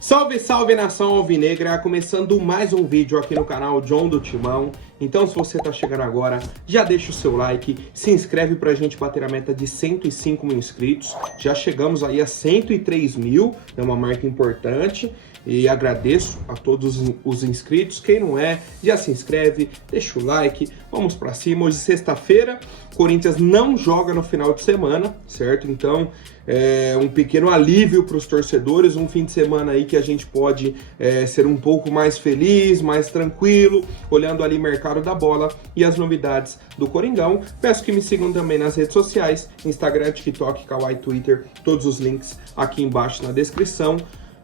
Salve, salve nação alvinegra, começando mais um vídeo aqui no canal John do Timão. Então se você tá chegando agora, já deixa o seu like, se inscreve pra gente bater a meta de 105 mil inscritos. Já chegamos aí a 103 mil, é uma marca importante. E agradeço a todos os inscritos. Quem não é, já se inscreve, deixa o like, vamos pra cima. Hoje sexta-feira, Corinthians não joga no final de semana, certo? Então é um pequeno alívio para os torcedores, um fim de semana aí que a gente pode ser um pouco mais feliz, mais tranquilo, olhando ali o mercado da bola e as novidades do Coringão. Peço que me sigam também nas redes sociais, Instagram, TikTok, Kawaii, Twitter, todos os links aqui embaixo na descrição.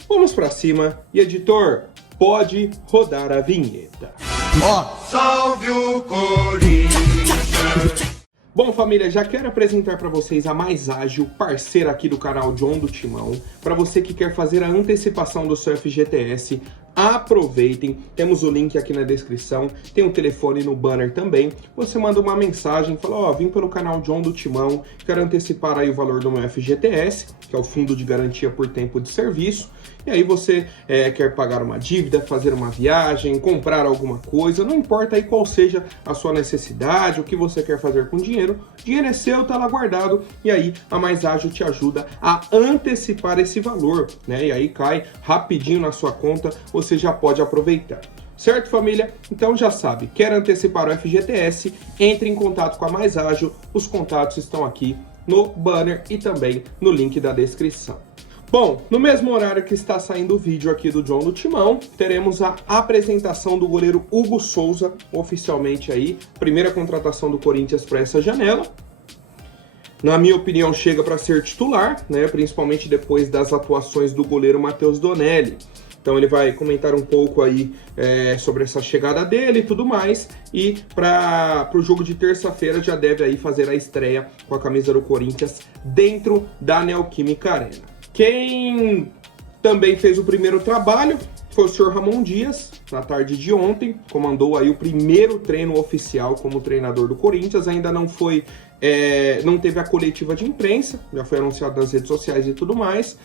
Vamos pra cima e, editor, pode rodar a vinheta. Salve o Corinthians! Bom, família, já quero apresentar para vocês a Mais Ágil, parceira aqui do canal John do Timão. Para você que quer fazer a antecipação do seu FGTS, aproveitem, temos o link aqui na descrição, tem um telefone no banner também. Você manda uma mensagem, fala, ó, vim pelo canal John do Timão, quero antecipar aí o valor do meu FGTS, que é o Fundo de Garantia por Tempo de Serviço. E aí você quer pagar uma dívida, fazer uma viagem, comprar alguma coisa, não importa aí qual seja a sua necessidade, o que você quer fazer com o dinheiro é seu, tá lá guardado, e aí a Mais Ágil te ajuda a antecipar esse valor, né? E aí cai rapidinho na sua conta, você já pode aproveitar. Certo, família? Então já sabe, quer antecipar o FGTS, entre em contato com a Mais Ágil, os contatos estão aqui no banner e também no link da descrição. Bom, no mesmo horário que está saindo o vídeo aqui do John do Timão, teremos a apresentação do goleiro Hugo Souza, oficialmente aí, primeira contratação do Corinthians para essa janela. Na minha opinião, chega para ser titular, né, principalmente depois das atuações do goleiro Matheus Donelli. Então ele vai comentar um pouco aí sobre essa chegada dele e tudo mais. E para o jogo de terça-feira já deve aí fazer a estreia com a camisa do Corinthians dentro da Neoquímica Arena. Quem também fez o primeiro trabalho foi o senhor Ramon Dias, na tarde de ontem, comandou aí o primeiro treino oficial como treinador do Corinthians, ainda não foi, não teve a coletiva de imprensa, já foi anunciado nas redes sociais e tudo mais,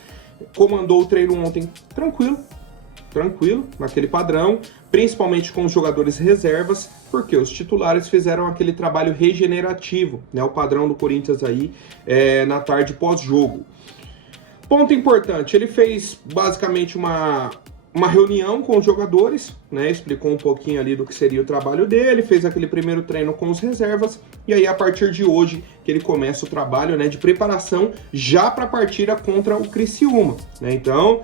comandou o treino ontem tranquilo, naquele padrão, principalmente com os jogadores reservas, porque os titulares fizeram aquele trabalho regenerativo, né, o padrão do Corinthians aí na tarde pós-jogo. Ponto importante, ele fez basicamente uma reunião com os jogadores, né, explicou um pouquinho ali do que seria o trabalho dele, fez aquele primeiro treino com os reservas, e aí a partir de hoje que ele começa o trabalho, né, de preparação já para a partida contra o Criciúma, né, então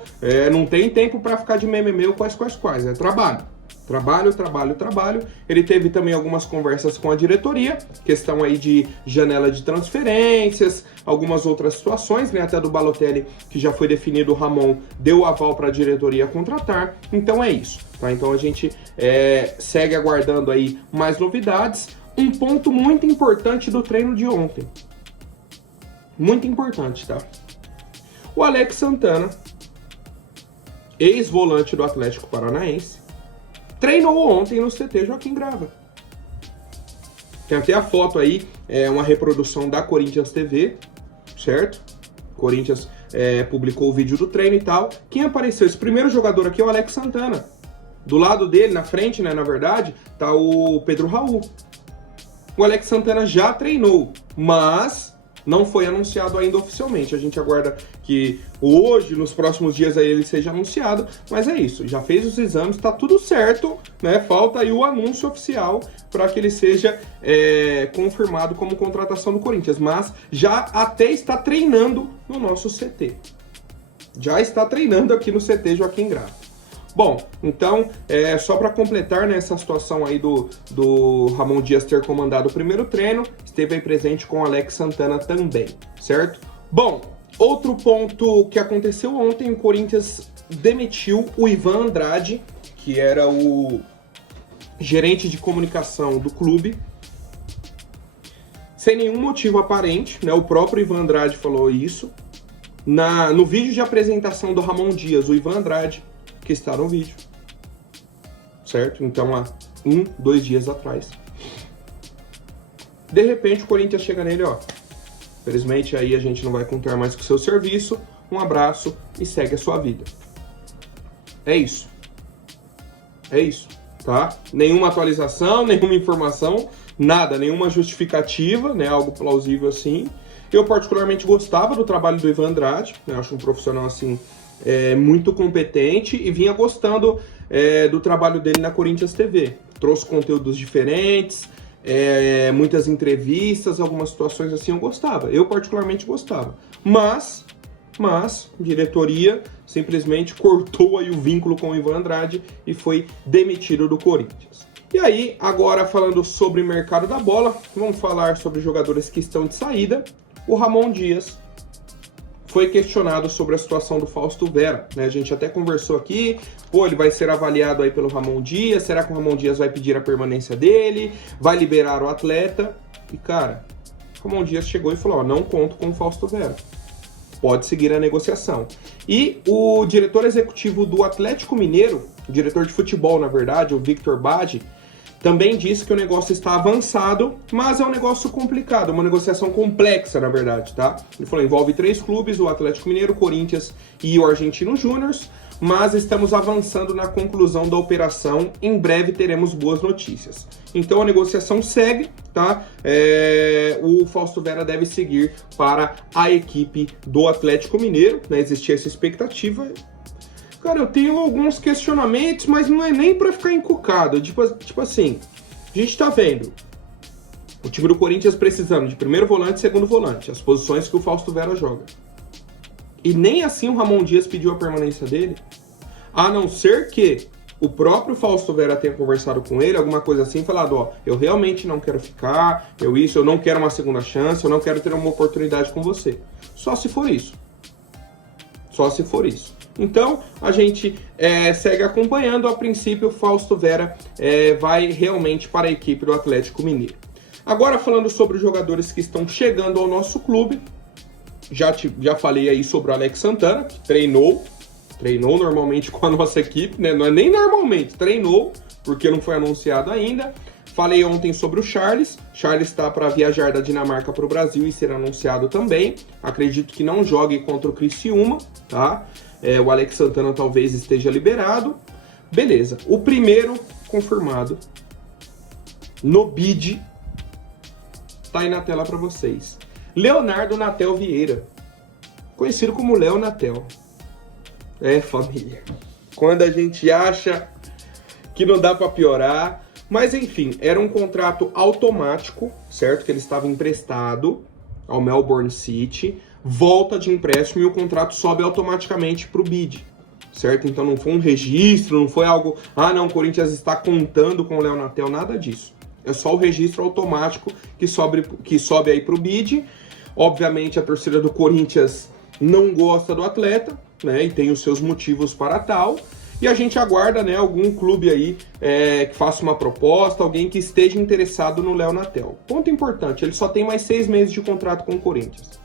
não tem tempo para ficar de meme quais, é trabalho. Trabalho. Ele teve também algumas conversas com a diretoria, questão aí de janela de transferências, algumas outras situações, né? Até do Balotelli, que já foi definido, o Ramon deu o aval para a diretoria contratar. Então é isso, tá? Então a gente segue aguardando aí mais novidades. Um ponto muito importante do treino de ontem. Muito importante, tá? O Alex Santana, ex-volante do Atlético Paranaense, treinou ontem no CT Joaquim Grava. Tem até a foto aí, uma reprodução da Corinthians TV, certo? Corinthians publicou o vídeo do treino e tal. Quem apareceu? Esse primeiro jogador aqui é o Alex Santana. Do lado dele, na frente, né, na verdade, tá o Pedro Raul. O Alex Santana já treinou, mas não foi anunciado ainda oficialmente. A gente aguarda que hoje, nos próximos dias, aí ele seja anunciado. Mas é isso, já fez os exames, tá tudo certo, né? Falta aí o anúncio oficial para que ele seja confirmado como contratação do Corinthians. Mas já até está treinando no nosso CT. Já está treinando aqui no CT Joaquim Grava. Bom, então, só para completar, né, essa situação aí do Ramon Dias ter comandado o primeiro treino, esteve aí presente com o Alex Santana também, certo? Bom, outro ponto que aconteceu ontem, o Corinthians demitiu o Ivan Andrade, que era o gerente de comunicação do clube, sem nenhum motivo aparente, né? O próprio Ivan Andrade falou isso. No vídeo de apresentação do Ramon Dias, o Ivan Andrade, que está no vídeo, certo? Então, há 2 dias atrás. De repente, o Corinthians chega nele, ó. Infelizmente, aí a gente não vai contar mais com o seu serviço. Um abraço e segue a sua vida. É isso. É isso, tá? Nenhuma atualização, nenhuma informação, nada, nenhuma justificativa, né? Algo plausível assim. Eu particularmente gostava do trabalho do Ivan Andrade, né? Acho um profissional assim muito competente e vinha gostando do trabalho dele na Corinthians TV. Trouxe conteúdos diferentes, muitas entrevistas, algumas situações assim eu gostava. Eu particularmente gostava. Mas diretoria simplesmente cortou aí o vínculo com o Ivan Andrade e foi demitido do Corinthians. E aí, agora falando sobre o mercado da bola, vamos falar sobre jogadores que estão de saída. O Ramon Dias foi questionado sobre a situação do Fausto Vera, né? A gente até conversou aqui, ele vai ser avaliado aí pelo Ramon Dias, será que o Ramon Dias vai pedir a permanência dele, vai liberar o atleta? E cara, o Ramon Dias chegou e falou, não conto com o Fausto Vera, pode seguir a negociação. E o diretor executivo do Atlético Mineiro, o diretor de futebol na verdade, o Victor Badi, também disse que o negócio está avançado, mas é um negócio complicado, uma negociação complexa, na verdade, tá? Ele falou, envolve 3 clubes, o Atlético Mineiro, o Corinthians e o Argentino Júnior, mas estamos avançando na conclusão da operação, em breve teremos boas notícias. Então a negociação segue, tá? O Fausto Vera deve seguir para a equipe do Atlético Mineiro, né? Existia essa expectativa. Cara, eu tenho alguns questionamentos, mas não é nem pra ficar encucado. Tipo assim, a gente tá vendo o time do Corinthians precisando de primeiro volante e segundo volante, as posições que o Fausto Vera joga. E nem assim o Ramon Dias pediu a permanência dele, a não ser que o próprio Fausto Vera tenha conversado com ele, alguma coisa assim, falado, eu realmente não quero ficar, eu não quero uma segunda chance, eu não quero ter uma oportunidade com você. Só se for isso. Só se for isso. Então, a gente segue acompanhando. A princípio, o Fausto Vera vai realmente para a equipe do Atlético Mineiro. Agora, falando sobre os jogadores que estão chegando ao nosso clube, já falei aí sobre o Alex Santana, que treinou normalmente com a nossa equipe, né? Não é nem normalmente, treinou, porque não foi anunciado ainda. Falei ontem sobre o Charles está para viajar da Dinamarca para o Brasil e ser anunciado também. Acredito que não jogue contra o Criciúma, tá? O Alex Santana talvez esteja liberado. Beleza. O primeiro confirmado no bid tá aí na tela para vocês. Leonardo Natel Vieira, conhecido como Léo Natel. Família. Quando a gente acha que não dá para piorar, mas enfim, era um contrato automático, certo? Que ele estava emprestado ao Melbourne City, volta de empréstimo e o contrato sobe automaticamente para o bid, certo? Então não foi um registro, não foi algo, o Corinthians está contando com o Léo Natel, nada disso. É só o registro automático que sobe aí para o bid. Obviamente a torcida do Corinthians não gosta do atleta, né? E tem os seus motivos para tal. E a gente aguarda, né, algum clube aí que faça uma proposta, alguém que esteja interessado no Léo Natel. Ponto importante, ele só tem mais 6 meses de contrato com o Corinthians.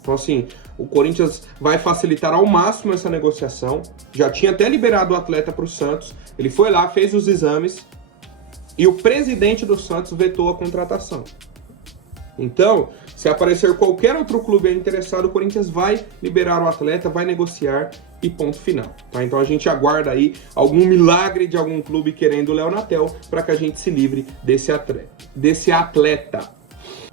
Então, assim, o Corinthians vai facilitar ao máximo essa negociação. Já tinha até liberado o atleta para o Santos. Ele foi lá, fez os exames e o presidente do Santos vetou a contratação. Então, se aparecer qualquer outro clube interessado, o Corinthians vai liberar o atleta, vai negociar e ponto final. Tá? Então a gente aguarda aí algum milagre de algum clube querendo o Léo Natel para que a gente se livre desse atleta.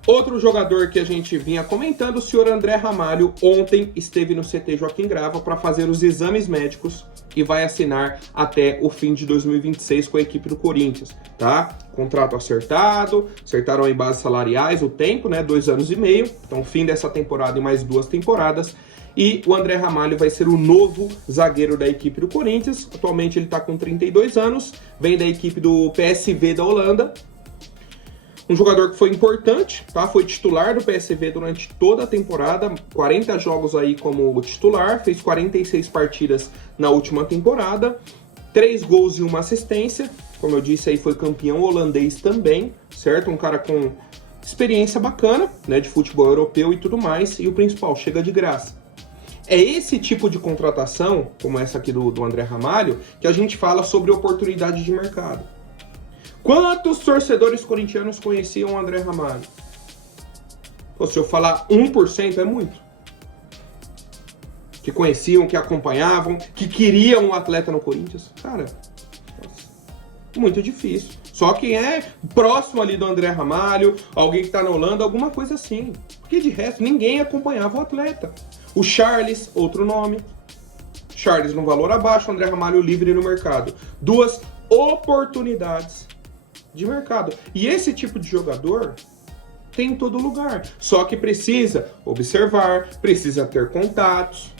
Outro jogador que a gente vinha comentando, o senhor André Ramalho, ontem esteve no CT Joaquim Grava para fazer os exames médicos e vai assinar até o fim de 2026 com a equipe do Corinthians, tá? Contrato acertado, acertaram aí bases salariais, o tempo, né? 2 anos e meio, então fim dessa temporada e mais 2 temporadas. E o André Ramalho vai ser o novo zagueiro da equipe do Corinthians. Atualmente ele tá com 32 anos, vem da equipe do PSV da Holanda. Um jogador que foi importante, tá? Foi titular do PSV durante toda a temporada, 40 jogos aí como titular, fez 46 partidas na última temporada, 3 gols e 1 assistência, como eu disse aí foi campeão holandês também, certo? Um cara com experiência bacana, né, de futebol europeu e tudo mais, e o principal, chega de graça. É esse tipo de contratação, como essa aqui do André Ramalho, que a gente fala sobre oportunidade de mercado. Quantos torcedores corintianos conheciam o André Ramalho? Se eu falar 1% é muito. que conheciam, que acompanhavam, que queriam um atleta no Corinthians. Cara, nossa, muito difícil. Só quem é próximo ali do André Ramalho, alguém que tá na Holanda, alguma coisa assim. Porque de resto, ninguém acompanhava o atleta. O Charles, outro nome. Charles no valor abaixo, André Ramalho livre no mercado. 2 oportunidades de mercado. E esse tipo de jogador tem em todo lugar. Só que precisa observar, precisa ter contatos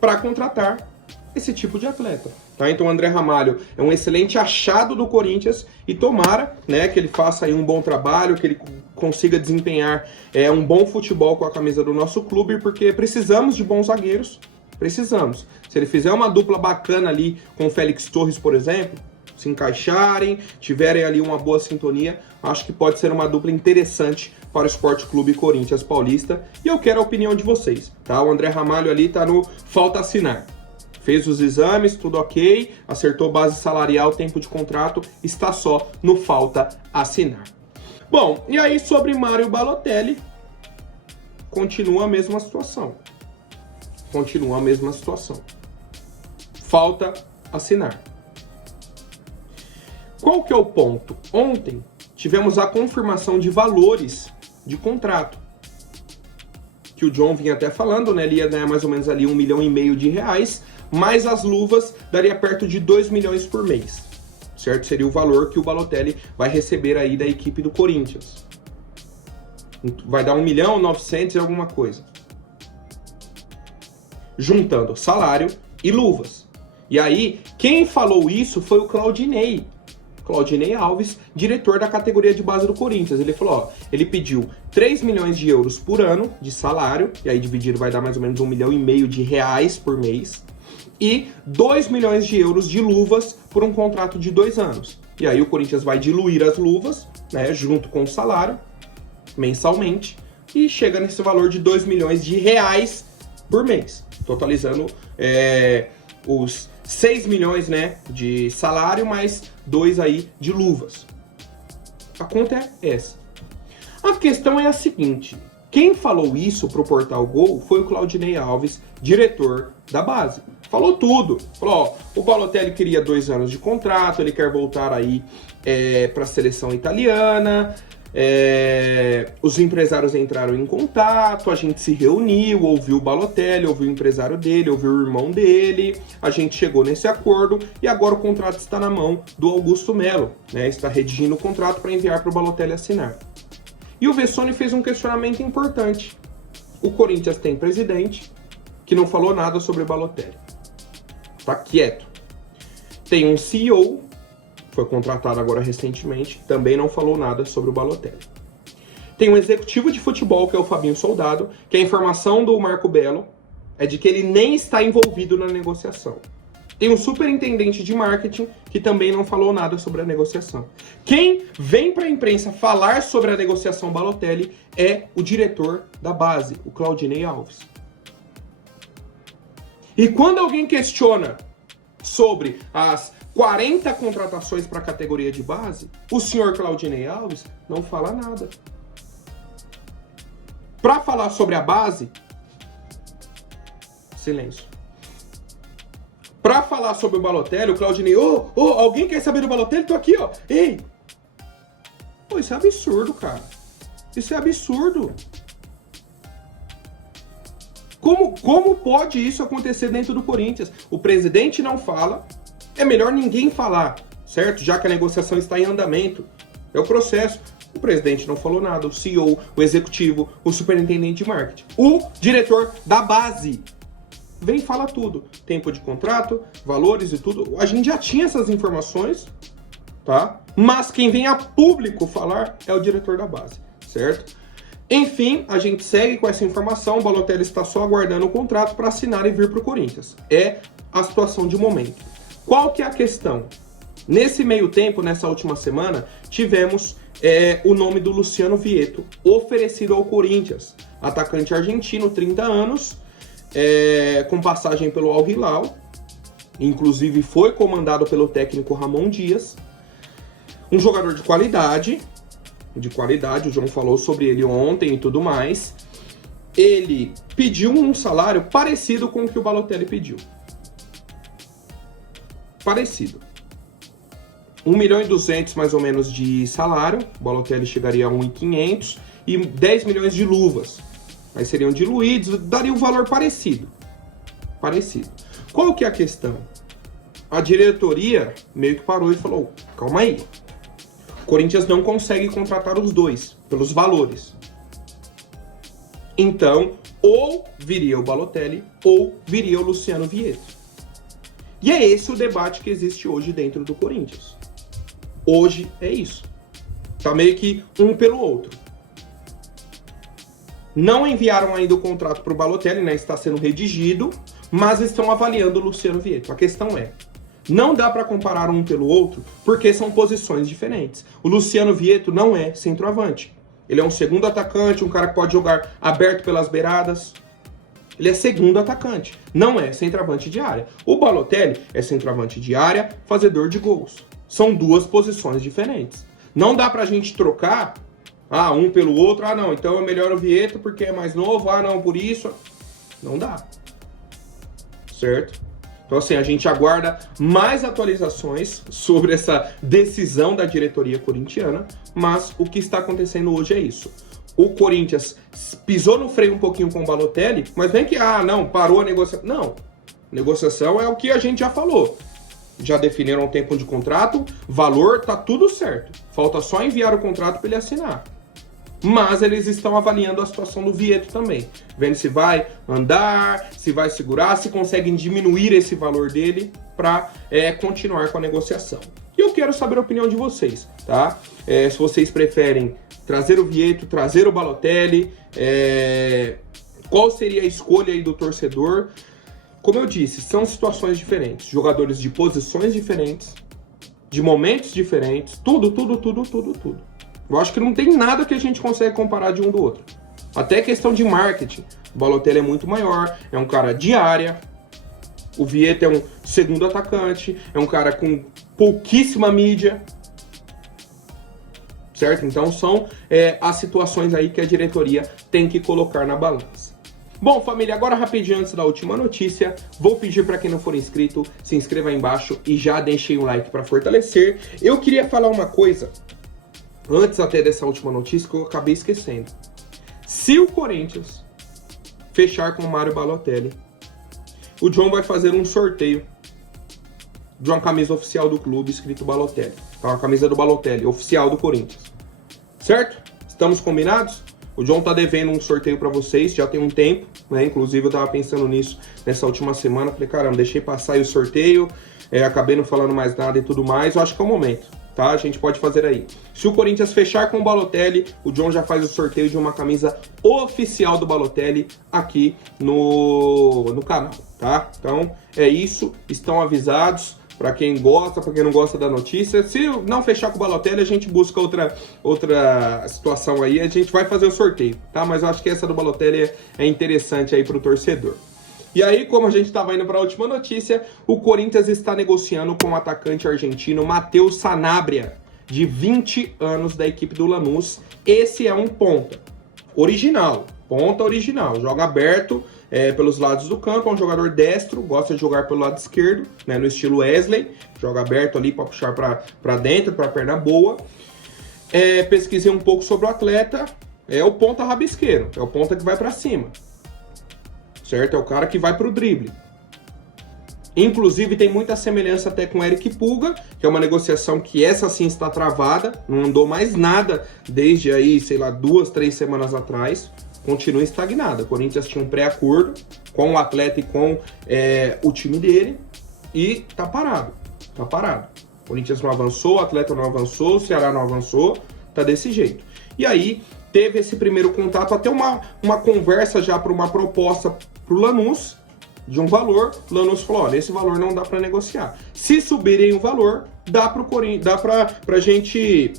para contratar esse tipo de atleta. Tá? Então o André Ramalho é um excelente achado do Corinthians e tomara, né, que ele faça aí um bom trabalho, que ele consiga desempenhar um bom futebol com a camisa do nosso clube, porque precisamos de bons zagueiros. Precisamos. Se ele fizer uma dupla bacana ali com o Félix Torres, por exemplo, se encaixarem, tiverem ali uma boa sintonia, acho que pode ser uma dupla interessante para o Sport Clube Corinthians Paulista. E eu quero a opinião de vocês, tá? O André Ramalho ali tá no falta assinar. Fez os exames, tudo ok, acertou base salarial, tempo de contrato, está só no falta assinar. Bom, e aí sobre Mário Balotelli, continua a mesma situação. Continua a mesma situação. Falta assinar. Qual que é o ponto? Ontem tivemos a confirmação de valores de contrato. Que o John vinha até falando, né? Ele ia ganhar mais ou menos ali 1,5 milhão de reais, mais as luvas daria perto de 2 milhões por mês. Certo? Seria o valor que o Balotelli vai receber aí da equipe do Corinthians. Vai dar 1.900.000 e alguma coisa. Juntando salário e luvas. E aí, quem falou isso foi o Claudinei Alves, diretor da categoria de base do Corinthians. Ele falou, ó, ele pediu 3 milhões de euros por ano de salário, e aí dividido vai dar mais ou menos 1,5 milhão de reais por mês, e 2 milhões de euros de luvas por um contrato de 2 anos. E aí o Corinthians vai diluir as luvas, né, junto com o salário, mensalmente, e chega nesse valor de 2 milhões de reais por mês, totalizando os 6 milhões, né, de salário, mais 2 aí de luvas. A conta é essa. A questão é a seguinte, quem falou isso pro Portal Gol foi o Claudinei Alves, diretor da base. Falou tudo. Falou, ó, o Balotelli queria 2 anos de contrato, ele quer voltar aí para a seleção italiana, os empresários entraram em contato, a gente se reuniu, ouviu o Balotelli, ouviu o empresário dele, ouviu o irmão dele, a gente chegou nesse acordo e agora o contrato está na mão do Augusto Melo, né? Está redigindo o contrato para enviar para o Balotelli assinar. E o Vessone fez um questionamento importante. O Corinthians tem presidente que não falou nada sobre o Balotelli. Tá quieto. Tem um CEO, foi contratado agora recentemente, também não falou nada sobre o Balotelli. Tem um executivo de futebol, que é o Fabinho Soldado, que a informação do Marco Belo é de que ele nem está envolvido na negociação. Tem um superintendente de marketing que também não falou nada sobre a negociação. Quem vem para a imprensa falar sobre a negociação Balotelli é o diretor da base, o Claudinei Alves. E quando alguém questiona sobre as 40 contratações para a categoria de base, o senhor Claudinei Alves não fala nada. Para falar sobre a base, silêncio. Para falar sobre o Balotelli, o Claudinei, alguém quer saber do Balotelli? Tô aqui, ó. Ei! Pô, isso é absurdo, cara. Isso é absurdo. Como pode isso acontecer dentro do Corinthians? O presidente não fala, é melhor ninguém falar, certo? Já que a negociação está em andamento. É o processo. O presidente não falou nada, o CEO, o executivo, o superintendente de marketing, o diretor da base vem e fala tudo. Tempo de contrato, valores e tudo. A gente já tinha essas informações, tá? Mas quem vem a público falar é o diretor da base, certo? Enfim, a gente segue com essa informação. O Balotelli está só aguardando o contrato para assinar e vir para o Corinthians. É a situação de momento. Qual que é a questão? Nesse meio tempo, nessa última semana, tivemos o nome do Luciano Vietto oferecido ao Corinthians. Atacante argentino, 30 anos, com passagem pelo Al Hilal. Inclusive foi comandado pelo técnico Ramon Dias. Um jogador de qualidade, o João falou sobre ele ontem e tudo mais. ele pediu um salário parecido com o que o Balotelli pediu. Parecido. 1.200.000 mais ou menos de salário, o Balotelli chegaria a 1.500.000 e 10 milhões de luvas. Aí seriam diluídos, daria um valor parecido. Parecido. Qual que é a questão? A diretoria meio que parou e falou, calma aí. O Corinthians não consegue contratar os dois, pelos valores. Então, ou viria o Balotelli, ou viria o Luciano Vietto. E é esse o debate que existe hoje dentro do Corinthians. Hoje é isso. Tá meio que um pelo outro. Não enviaram ainda o contrato para o Balotelli, né? Está sendo redigido, mas estão avaliando o Luciano Vietto. A questão é, não dá para comparar um pelo outro, porque são posições diferentes. O Luciano Vietto não é centroavante. Ele é um segundo atacante, um cara que pode jogar aberto pelas beiradas. Ele é segundo atacante, não é centroavante de área. O Balotelli é centroavante de área, fazedor de gols. São duas posições diferentes. Não dá pra gente trocar um pelo outro. Não, então é melhor o Vietto porque é mais novo. Não, por isso. Não dá. Certo? Então assim, a gente aguarda mais atualizações sobre essa decisão da diretoria corintiana, mas o que está acontecendo hoje é isso. O Corinthians pisou no freio um pouquinho com o Balotelli, mas nem que, não, parou a negociação. Não, negociação é o que a gente já falou. Já definiram o tempo de contrato, valor, tá tudo certo. Falta só enviar o contrato para ele assinar. Mas eles estão avaliando a situação do Vietto também. Vendo se vai andar, se vai segurar, se conseguem diminuir esse valor dele para continuar com a negociação. E eu quero saber a opinião de vocês, tá? Se vocês preferem trazer o Vietto, trazer o Balotelli, qual seria a escolha aí do torcedor? Como eu disse, são situações diferentes, jogadores de posições diferentes, de momentos diferentes, tudo. Eu acho que não tem nada que a gente consegue comparar de um do outro. Até questão de marketing. O Balotelli é muito maior, é um cara de área. O Vietto é um segundo atacante, é um cara com pouquíssima mídia. Certo? Então são as situações aí que a diretoria tem que colocar na balança. Bom, família, agora rapidinho antes da última notícia, vou pedir para quem não for inscrito, se inscreva aí embaixo e já deixei um like para fortalecer. Eu queria falar uma coisa, antes até dessa última notícia, que eu acabei esquecendo. Se o Corinthians fechar com o Mário Balotelli, o John vai fazer um sorteio de uma camisa oficial do clube escrito Balotelli. Tá? Uma camisa do Balotelli, oficial do Corinthians. Certo? Estamos combinados? O John tá devendo um sorteio para vocês, já tem um tempo, né? Inclusive eu tava pensando nisso nessa última semana. Falei, caramba, deixei passar aí o sorteio, acabei não falando mais nada e tudo mais. Eu acho que é o momento, tá? A gente pode fazer aí. Se o Corinthians fechar com o Balotelli, o John já faz o sorteio de uma camisa oficial do Balotelli aqui no canal, tá? Então é isso, estão avisados. Para quem gosta, para quem não gosta da notícia. Se não fechar com o Balotelli, a gente busca outra situação aí. A gente vai fazer o sorteio, tá? Mas eu acho que essa do Balotelli é interessante aí para o torcedor. E aí, como a gente estava indo para a última notícia, o Corinthians está negociando com o atacante argentino Matheus Sanabria, de 20 anos, da equipe do Lanús. Esse é um ponta original, joga aberto, pelos lados do campo, é um jogador destro, gosta de jogar pelo lado esquerdo, né, no estilo Wesley, joga aberto ali para puxar para dentro, para perna boa. Pesquisei um pouco sobre o atleta, é o ponta rabisqueiro, é o ponta que vai para cima, certo? É o cara que vai para o drible. Inclusive tem muita semelhança até com o Eric Pulga, que é uma negociação que essa sim está travada, não andou mais nada desde aí, sei lá, 2, 3 semanas atrás. Continua estagnada. O Corinthians tinha um pré-acordo com o atleta e com o time dele e tá parado. O Corinthians não avançou, o atleta não avançou, o Ceará não avançou, tá desse jeito. E aí teve esse primeiro contato, até uma conversa já para uma proposta pro Lanús de um valor. O Lanús falou, olha, esse valor não dá para negociar. Se subirem o valor, dá pra gente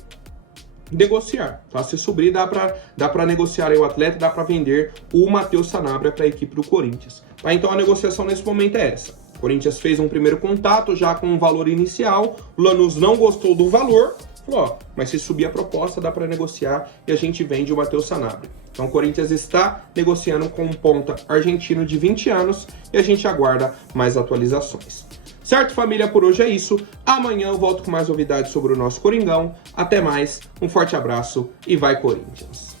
negociar, tá? Se subir, dá pra negociar aí o atleta, dá pra vender o Matheus Sanabria para a equipe do Corinthians. Tá? Então a negociação nesse momento é essa. O Corinthians fez um primeiro contato já com um valor inicial, o Lanús não gostou do valor, Falou, ó, mas se subir a proposta dá para negociar e a gente vende o Matheus Sanabria. Então o Corinthians está negociando com um ponta argentino de 20 anos e a gente aguarda mais atualizações. Certo, família? Por hoje é isso. Amanhã eu volto com mais novidades sobre o nosso Coringão. Até mais, um forte abraço e vai Corinthians!